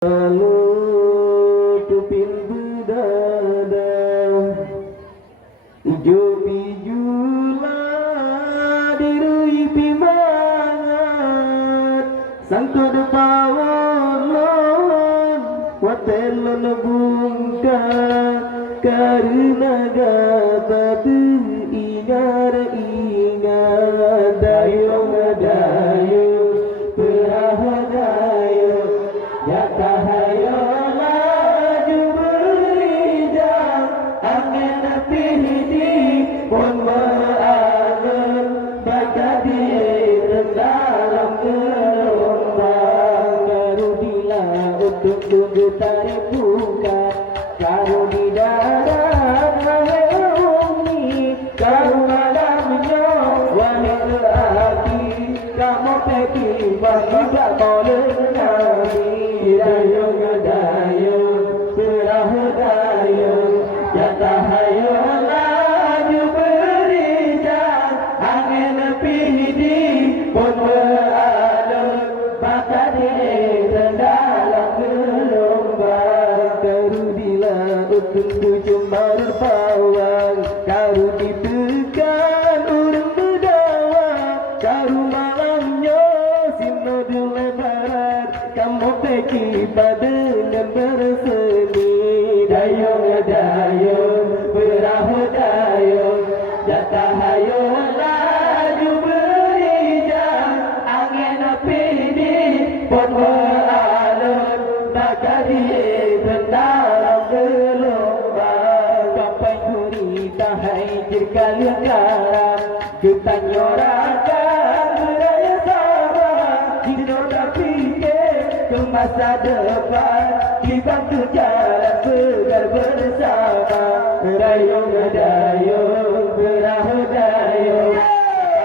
Lalu tupin berdada Ijo pijulah diri pimangat Sangko depawalon Watelon bungka Karena gata ingat dayung dayung perahadayo Jatah hayolah juberijang Angin pihidi pun beralun Baca diri dalam gelombang Karudilah untuk tunggu tarik buka Karu di darat wahai umi Karu malamnya wahai lelaki Kamu pergi bagi tak boleh nabi Dayung dayung perahu dayung Jatah hayolah juberijang Angin pihidi pun beralun Maka diri dalam gelombang Karudilah untuk cumbar pawang Karu ditekan urang berdawa Karu malamnya sino dilebaran Kamu pergi pada dengan berseni Dayung dayung perahu dayung Jatah hayolah juberijang Angin pidi pun beralun Maka diri dalam gelombang Kapai gurita hai jirkali karam Ketanyorakan budaya sama Dinoda fikir ke masa depan Dibantu jalan pegar bersama Dayung dayung perahu dayung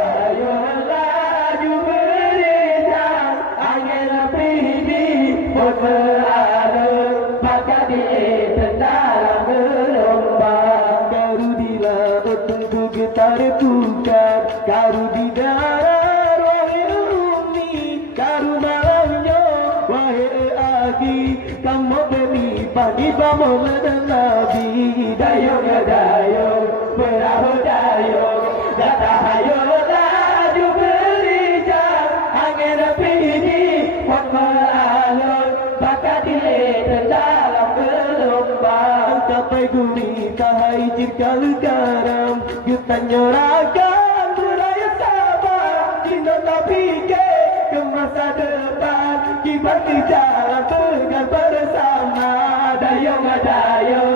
Hayolah juberijang Angin pidi pun beralun Maka diri dalam gelombang Karudilah tunggu getar pukat Karu di darat wahai umi Karu malamnya wahai aki Kamu berlipat di bawah dan nabi Dayung dayung perahu dayung Jatah hayolah juberijang Angin pidi pun beralun Maka diri dalam gelombang Capai gurita hai jirkal karam Getanyorakan budaya sabar Dinoda fikir ke masa depan Dibantu jalan pegang bersama Dayung dayung